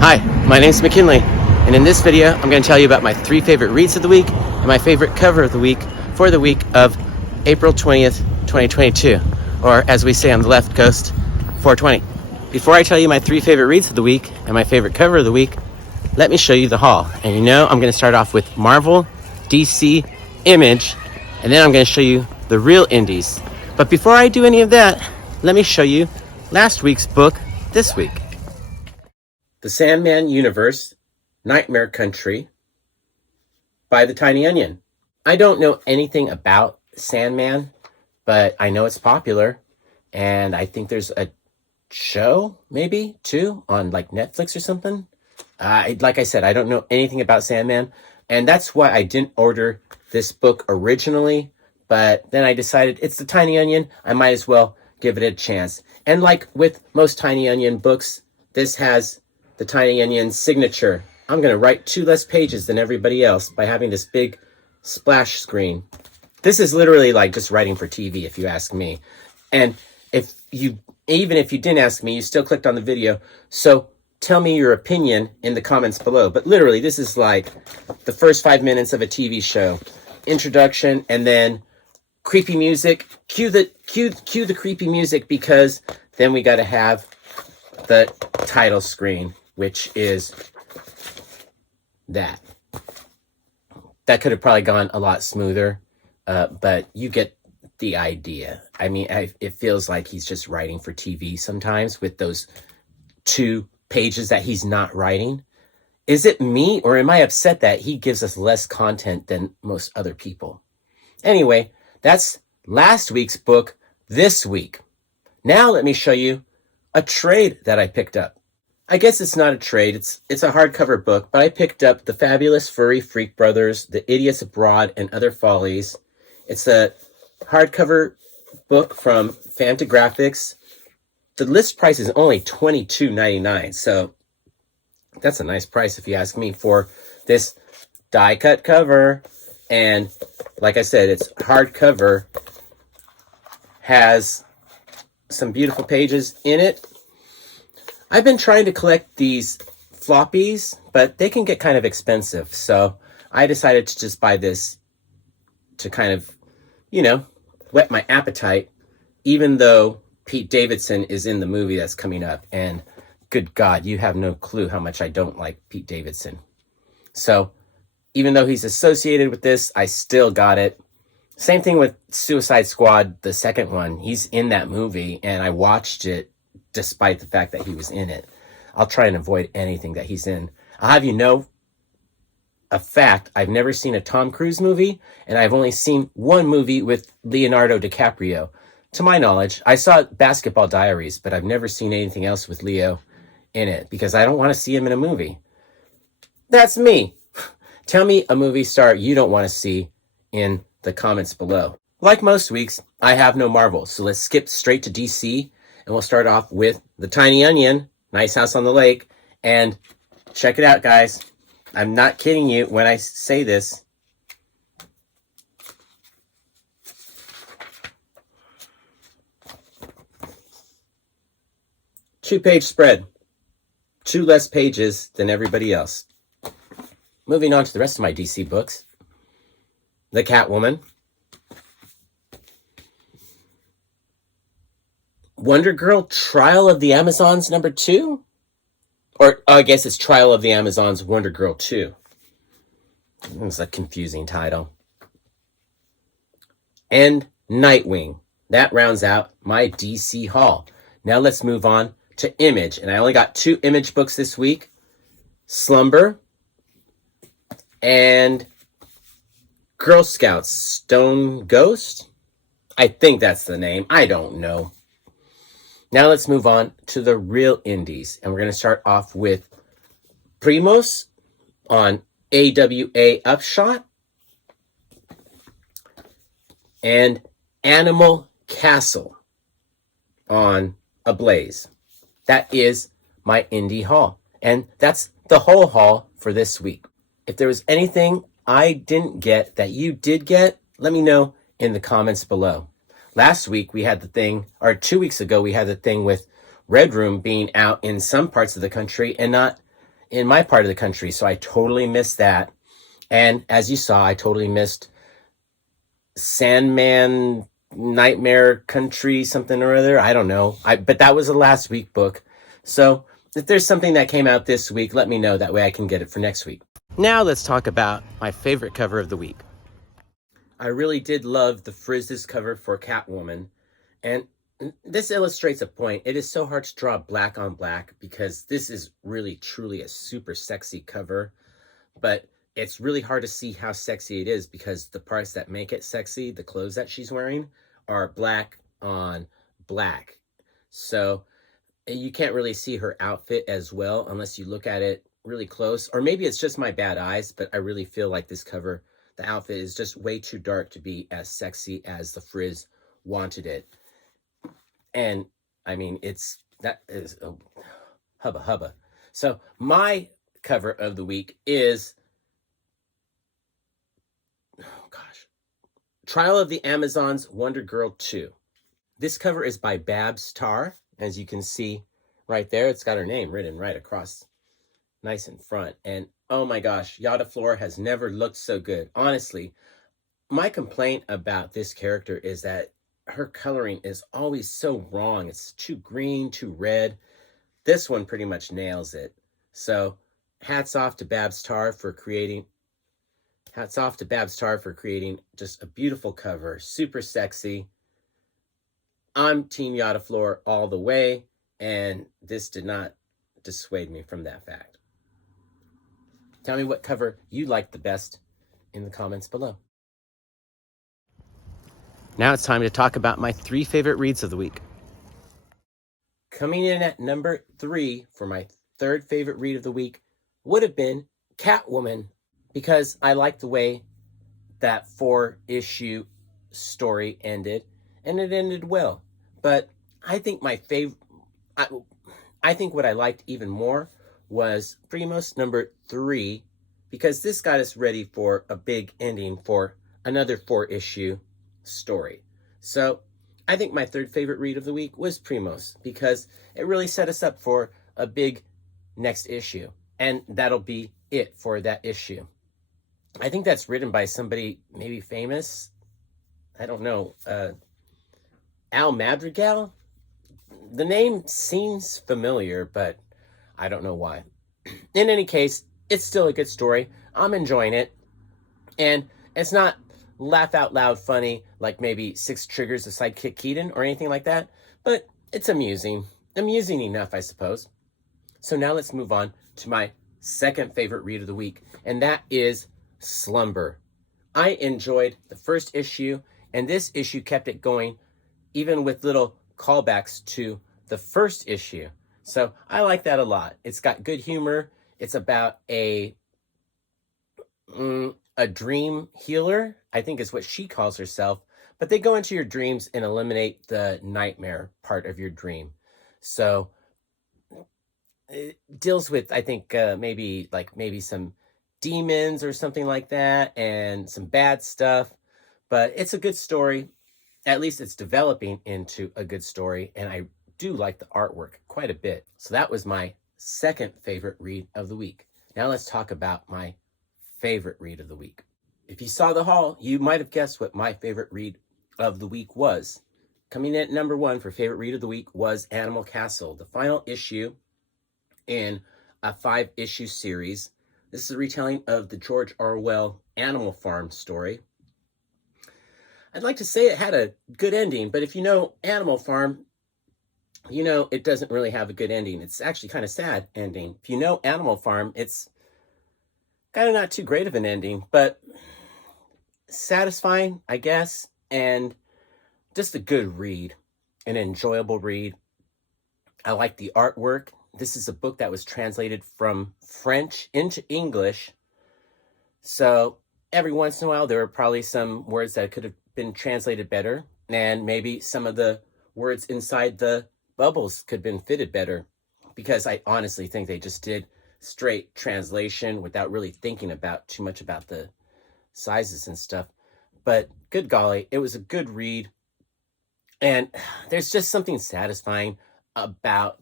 Hi, my name's McKinley, and in this video, I'm going to tell you about my 3 favorite reads of the week and my favorite cover of the week for the week of April 20th, 2022, or as we say on the left coast, 420. Before I tell you my 3 favorite reads of the week and my favorite cover of the week, let me show you the haul. And I'm going to start off with Marvel, DC, Image, and then I'm going to show you the real indies. But before I do any of that, let me show you last week's book this week. The Sandman Universe, Nightmare Country by The Tiny Onion. I don't know anything about Sandman, but I know it's popular, and I think there's a show, maybe, too, on like Netflix or something. Like I said, I don't know anything about Sandman, and that's why I didn't order this book originally, but then I decided it's The Tiny Onion, I might as well give it a chance. And like with most Tiny Onion books, this has The Tiny Onion's signature. I'm going to write 2 less pages than everybody else by having this big splash screen. This is literally like just writing for TV, if you ask me. And even if you didn't ask me, you still clicked on the video. So tell me your opinion in the comments below. But literally, this is like the first 5 minutes of a TV show. Introduction, and then creepy music. Cue the creepy music, because then we got to have the title screen, which is that. That could have probably gone a lot smoother, but you get the idea. I mean, it feels like he's just writing for TV sometimes with those 2 pages that he's not writing. Is it me, or am I upset that he gives us less content than most other people? Anyway, that's last week's book this week. Now let me show you a trade that I picked up. I guess it's not a trade, it's a hardcover book, but I picked up The Fabulous Furry Freak Brothers, The Idiots Abroad, and Other Follies. It's a hardcover book from Fantagraphics. The list price is only $22.99, so that's a nice price if you ask me for this die-cut cover. And like I said, it's hardcover, has some beautiful pages in it. I've been trying to collect these floppies, but they can get kind of expensive. So I decided to just buy this to kind of, whet my appetite, even though Pete Davidson is in the movie that's coming up. And good God, you have no clue how much I don't like Pete Davidson. So even though he's associated with this, I still got it. Same thing with Suicide Squad, the second one. He's in that movie, and I watched it despite the fact that he was in it. I'll try and avoid anything that he's in. I'll have you know a fact. I've never seen a Tom Cruise movie, and I've only seen 1 movie with Leonardo DiCaprio. To my knowledge, I saw Basketball Diaries, but I've never seen anything else with Leo in it because I don't want to see him in a movie. That's me. Tell me a movie star you don't want to see in the comments below. Like most weeks, I have no Marvel, so let's skip straight to DC, and we'll start off with The Tiny Onion, Nice House on the Lake, and check it out, guys. I'm not kidding you when I say this. Two-page spread. 2 less pages than everybody else. Moving on to the rest of my DC books. The Catwoman. Wonder Girl Trial of the Amazons #2? Or I guess it's Trial of the Amazons Wonder Girl 2. It's a confusing title. And Nightwing. That rounds out my DC haul. Now let's move on to Image. And I only got 2 Image books this week. Slumber and Girl Scouts Stone Ghost. I think that's the name. I don't know. Now let's move on to the real indies. And we're going to start off with Primos on AWA Upshot and Animal Castle on Ablaze. That is my indie haul. And that's the whole haul for this week. If there was anything I didn't get that you did get, let me know in the comments below. Last week we had the thing, or 2 weeks ago we had the thing with Red Room being out in some parts of the country and not in my part of the country, so I totally missed that. And as you saw, I totally missed Sandman Nightmare Country something or other. I don't know. But that was a last week book. So if there's something that came out this week, let me know. That way I can get it for next week. Now let's talk about my favorite cover of the week. I really did love the Frizz's cover for Catwoman. And this illustrates a point. It is so hard to draw black on black because this is really truly a super sexy cover. But it's really hard to see how sexy it is because the parts that make it sexy, the clothes that she's wearing, are black on black. So you can't really see her outfit as well unless you look at it really close. Or maybe it's just my bad eyes, but I really feel like this cover, the outfit is just way too dark to be as sexy as the Frizz wanted it. And I mean, that is a hubba hubba. So my cover of the week is, Trial of the Amazons Wonder Girl 2. This cover is by Babs Tarr. As you can see right there, it's got her name written right across, nice in front. And oh my gosh, Yada Flora has never looked so good. Honestly, my complaint about this character is that her coloring is always so wrong. It's too green, too red. This one pretty much nails it. So hats off to Babs Tarr for creating just a beautiful cover, super sexy. I'm Team Yada Flora all the way, and this did not dissuade me from that fact. Tell me what cover you liked the best in the comments below. Now it's time to talk about my 3 favorite reads of the week. Coming in at number 3 for my 3rd favorite read of the week would have been Catwoman, because I like the way that 4-issue story ended, and it ended well. But I think I think what I liked even more was Primos number 3, because this got us ready for a big ending for another 4-issue story. So I think my 3rd favorite read of the week was Primos, because it really set us up for a big next issue, and that'll be it for that issue. I think that's written by somebody maybe famous. I don't know. Al Madrigal? The name seems familiar, but I don't know why. In any case, it's still a good story. I'm enjoying it. And it's not laugh out loud funny like maybe 6 Triggers of Sidekick Keaton or anything like that, but it's amusing. Amusing enough, I suppose. So now let's move on to my 2nd favorite read of the week, and that is Slumber. I enjoyed the 1st issue, and this issue kept it going, even with little callbacks to the 1st issue. So I like that a lot. It's got good humor. It's about a dream healer, I think is what she calls herself. But they go into your dreams and eliminate the nightmare part of your dream. So it deals with, I think, maybe some demons or something like that, and some bad stuff. But it's a good story. At least it's developing into a good story, and I do like the artwork quite a bit. So that was my 2nd favorite read of the week. Now let's talk about my favorite read of the week. If you saw the haul, you might have guessed what my favorite read of the week was. Coming in at number 1 for favorite read of the week was Animal Castle, the final issue in a 5-issue series. This is a retelling of the George Orwell Animal Farm story. I'd like to say it had a good ending, but if you know Animal Farm, you know it doesn't really have a good ending. It's actually kind of sad ending. If you know Animal Farm, it's kind of not too great of an ending, but satisfying, I guess, and just a good read, an enjoyable read. I like the artwork. This is a book that was translated from French into English. So every once in a while, there are probably some words that could have been translated better, and maybe some of the words inside the bubbles could have been fitted better, because I honestly think they just did straight translation without really thinking about too much about the sizes and stuff. But good golly, it was a good read. And there's just something satisfying about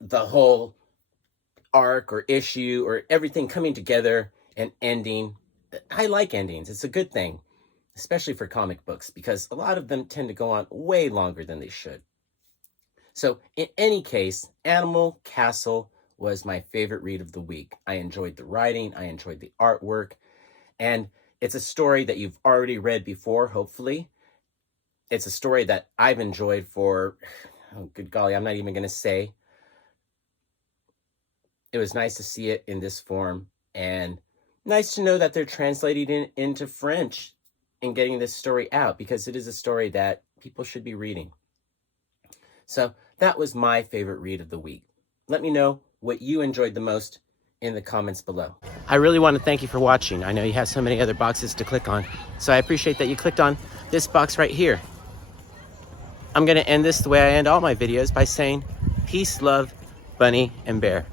the whole arc or issue or everything coming together and ending. I like endings. It's a good thing, especially for comic books, because a lot of them tend to go on way longer than they should. So in any case, Animal Castle was my favorite read of the week. I enjoyed the writing, I enjoyed the artwork, and it's a story that you've already read before, hopefully. It's a story that I've enjoyed for, oh, good golly, I'm not even going to say. It was nice to see it in this form, and nice to know that they're translating it into French and getting this story out, because it is a story that people should be reading. So that was my favorite read of the week. Let me know what you enjoyed the most in the comments below. I really want to thank you for watching. I know you have so many other boxes to click on, so I appreciate that you clicked on this box right here. I'm going to end this the way I end all my videos, by saying peace, love, Bunny, and Bear.